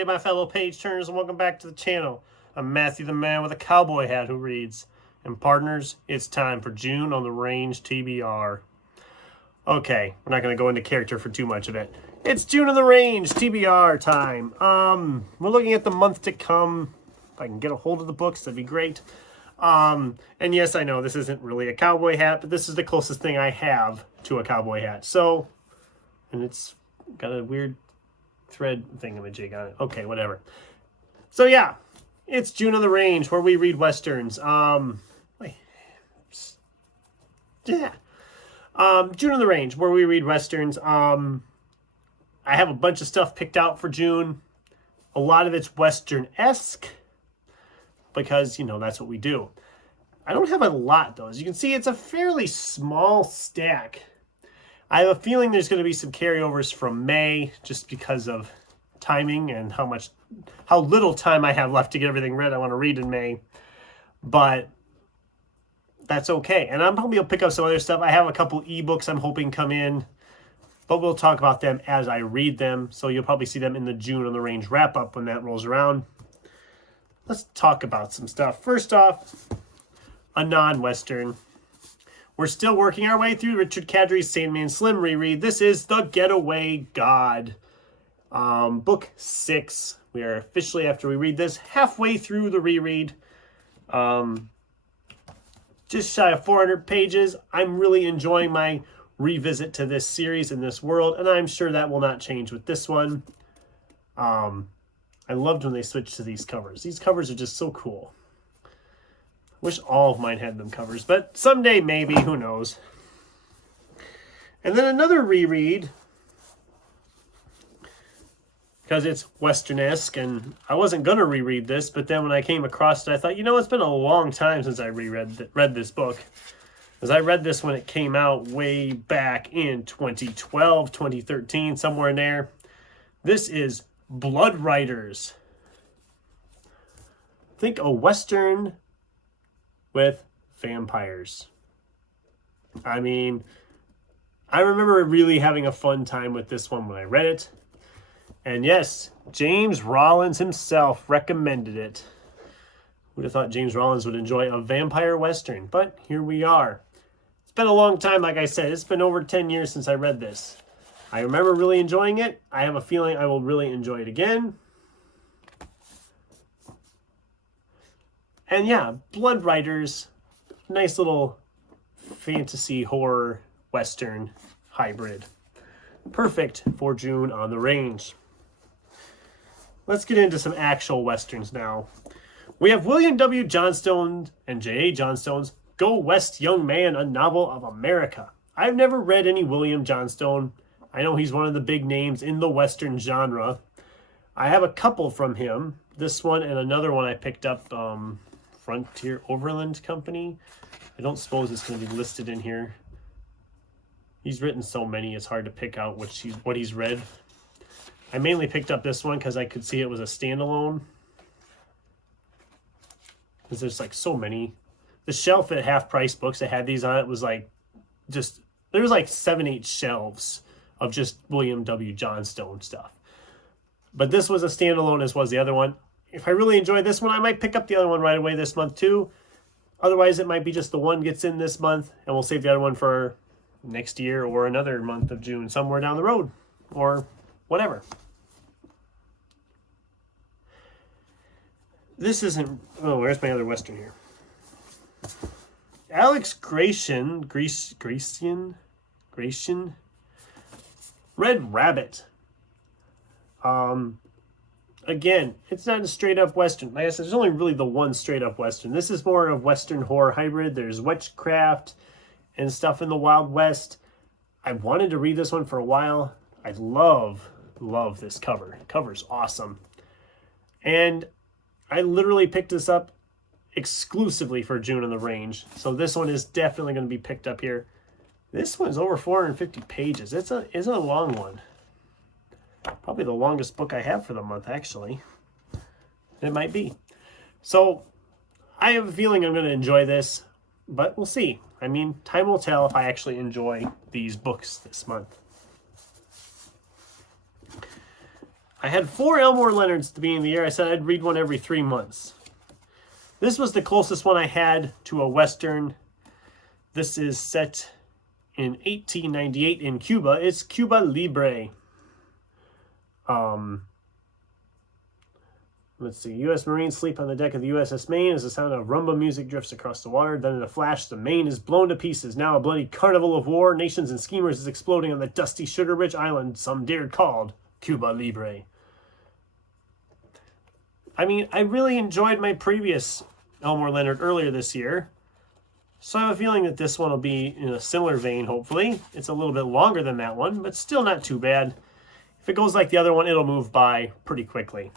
Howdy, my fellow page turners, and welcome back to the channel. I'm Matthew, the man with a cowboy hat who reads. And partners, it's time for June on the Range TBR. Okay, we're not going to go into character for too much of it. It's June on the Range TBR time. We're looking at the month to come. If I can get a hold of the books, that'd be great. And yes, I know this isn't really a cowboy hat, but this is the closest thing I have to a cowboy hat. So, and it's got a weird thread thingamajig on it. Okay, whatever. So yeah, it's June on the Range where we read westerns. June on the Range where we read westerns. I have a bunch of stuff picked out for June. A lot of it's western-esque because, you know, that's what we do. I don't have a lot though. As you can see, it's a fairly small stack. I have a feeling there's going to be some carryovers from May just because of timing and how little time I have left to get everything read I want to read in May. But that's okay. And I'm probably going to pick up some other stuff. I have a couple ebooks I'm hoping come in, but we'll talk about them as I read them. So you'll probably see them in the June on the Range wrap-up when that rolls around. Let's talk about some stuff. First off, a non-Western. We're still working our way through Richard Kadri's Sandman Slim reread. This is The Getaway God. Book 6. We are officially, after we read this, halfway through the reread. Just shy of 400 pages. I'm really enjoying my revisit to this series and this world, and I'm sure that will not change with this one. I loved when they switched to these covers. These covers are just so cool. Wish all of mine had them covers, but someday maybe, who knows. And then another reread, because it's Western-esque, and I wasn't going to reread this, but then when I came across it, I thought, you know, it's been a long time since I read this book. Because I read this when it came out way back in 2012, 2013, somewhere in there. This is Blood Riders. Think a Western with vampires. I mean, I remember really having a fun time with this one when I read it. And yes, James Rollins himself recommended it. Would have thought James Rollins would enjoy a vampire Western, but here we are. It's been a long time, like I said. It's been over 10 years since I read this. I remember really enjoying it. I have a feeling I will really enjoy it again. And yeah, Blood Riders, nice little fantasy horror Western hybrid. Perfect for June on the Range. Let's get into some actual Westerns now. We have William W. Johnstone and J.A. Johnstone's Go West Young Man, a Novel of America. I've never read any William Johnstone. I know he's one of the big names in the Western genre. I have a couple from him. This one and another one I picked up, Frontier Overland Company. I don't suppose it's going to be listed in here. He's written so many, it's hard to pick out what he's read. I mainly picked up this one because I could see it was a standalone. Because there's like so many. The shelf at Half Price Books that had these on it was like just, there was like 7-8 shelves of just William W. Johnstone stuff. But this was a standalone, as was the other one. If I really enjoy this one, I might pick up the other one right away this month too. Otherwise, it might be just the one gets in this month, and we'll save the other one for next year or another month of June somewhere down the road or whatever. This isn't... Oh, where's my other Western here? Alex Gratian, Red Rabbit. Again, it's not a straight-up Western. Like I said, there's only really the one straight-up Western. This is more of Western horror hybrid. There's witchcraft and stuff in the Wild West. I wanted to read this one for a while. I love this cover. The cover's awesome. And I literally picked this up exclusively for June on the Range. So this one is definitely going to be picked up here. This one's over 450 pages. It's a long one. Probably the longest book I have for the month, actually. It might be. So I have a feeling I'm going to enjoy this, but we'll see. I mean, time will tell if I actually enjoy these books this month. I had 4 Elmore Leonards at the beginning of the year. I said I'd read one every 3 months. This was the closest one I had to a Western. This is set in 1898 in Cuba. It's Cuba Libre. Let's see. U.S. Marines sleep on the deck of the USS Maine as the sound of rumba music drifts across the water. Then in a flash, the Maine is blown to pieces. Now a bloody carnival of war, nations and schemers is exploding on the dusty, sugar-rich island some dared called Cuba Libre. I mean, I really enjoyed my previous Elmore Leonard earlier this year. So I have a feeling that this one will be in a similar vein, hopefully. It's a little bit longer than that one, but still not too bad. If it goes like the other one, it'll move by pretty quickly.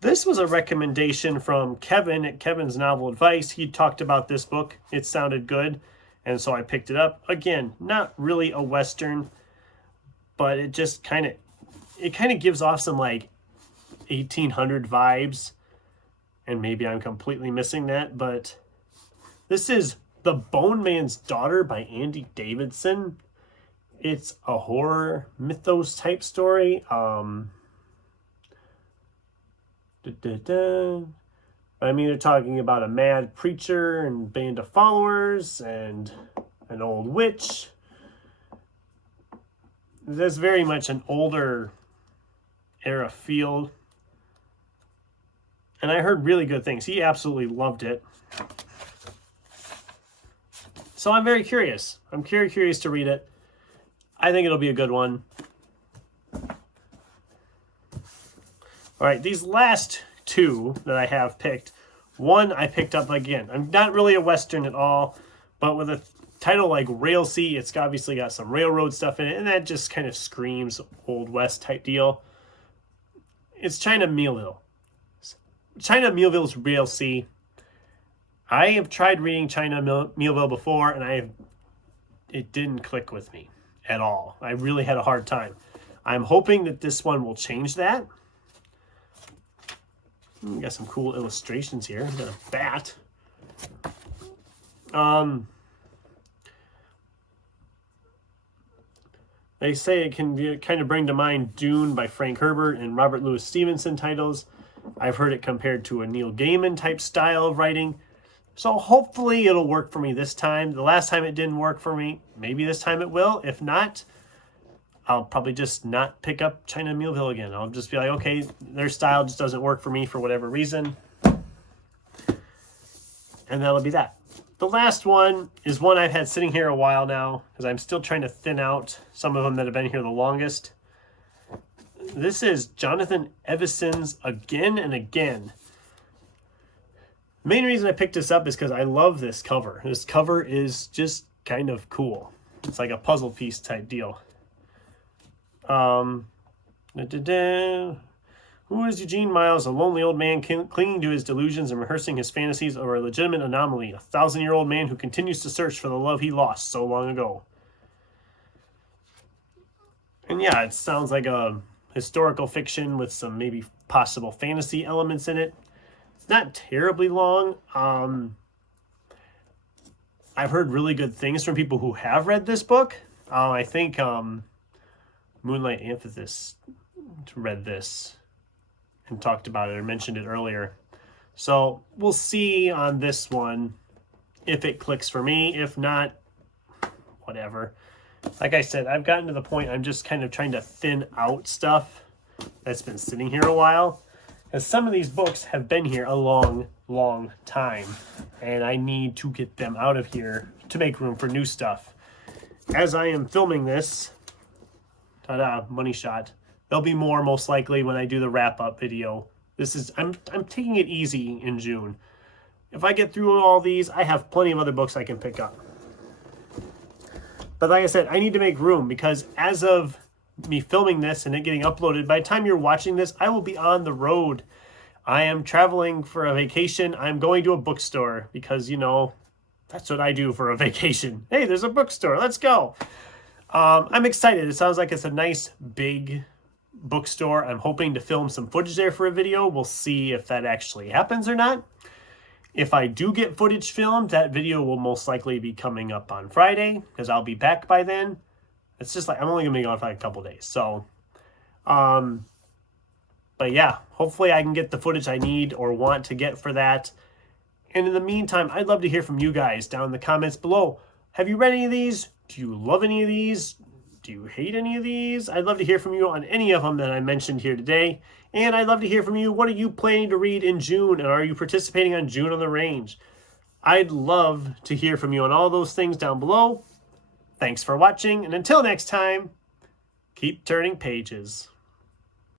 This was a recommendation from Kevin at Kevin's Novel Advice. He talked about this book. It sounded good, and so I picked it up. Again, not really a Western, but it just kind of gives off some like 1800 vibes, and maybe I'm completely missing that, but this is The Bone Man's Daughter by Andy Davidson. It's a horror mythos type story. I mean, they're talking about a mad preacher and band of followers and an old witch. There's very much an older era feel. And I heard really good things. He absolutely loved it. So I'm very curious. I'm very curious to read it. I think it'll be a good one. All right, these last 2 that I have picked. One I picked up again. I'm not really a Western at all, but with a title like Rail Sea, it's obviously got some railroad stuff in it, and that just kind of screams Old West type deal. It's China Millville. China Millville's Rail Sea. I have tried reading China Millville before, and it didn't click with me at all. I really had a hard time. I'm hoping that this one will change that. We got some cool illustrations here. Got a bat. They say it can kind of bring to mind Dune by Frank Herbert and Robert Louis Stevenson titles. I've heard it compared to a Neil Gaiman type style of writing. So hopefully it'll work for me this time. The last time it didn't work for me. Maybe this time it will. If not, I'll probably just not pick up China Millville again. I'll just be like, okay, their style just doesn't work for me for whatever reason. And that'll be that. The last one is one I've had sitting here a while now because I'm still trying to thin out some of them that have been here the longest. This is Jonathan Evison's Again and Again. The main reason I picked this up is because I love this cover. This cover is just kind of cool. It's like a puzzle piece type deal. Who is Eugene Miles, a lonely old man clinging to his delusions and rehearsing his fantasies over a legitimate anomaly, a 1,000-year-old man who continues to search for the love he lost so long ago. And yeah, it sounds like a historical fiction with some maybe possible fantasy elements in it. It's not terribly long. I've heard really good things from people who have read this book. I think Moonlight Amethyst read this and talked about it or mentioned it earlier. So we'll see on this one if it clicks for me. If not, whatever. Like I said, I've gotten to the point I'm just kind of trying to thin out stuff that's been sitting here a while. Because some of these books have been here a long, long time. And I need to get them out of here to make room for new stuff. As I am filming this, ta-da, money shot. There'll be more most likely when I do the wrap-up video. I'm taking it easy in June. If I get through all these, I have plenty of other books I can pick up. But like I said, I need to make room because as of me filming this and it getting uploaded, by the time you're watching this, I will be on the road. I am traveling for a vacation. I'm going to a bookstore because, you know, that's what I do for a vacation. Hey, there's a bookstore. Let's go. I'm excited. It sounds like it's a nice big bookstore. I'm hoping to film some footage there for a video. We'll see if that actually happens or not. If I do get footage filmed, that video will most likely be coming up on Friday because I'll be back by then. it's just like I'm only gonna be gone for like a couple days. So, but yeah, hopefully I can get the footage I need or want to get for that. And in the meantime, I'd love to hear from you guys down in the comments below. Have you read any of these? Do you love any of these? Do you hate any of these? I'd love to hear from you on any of them that I mentioned here today. And I'd love to hear from you. What are you planning to read in June? And are you participating on June on the Range? I'd love to hear from you on all those things down below. Thanks for watching. And until next time, keep turning pages.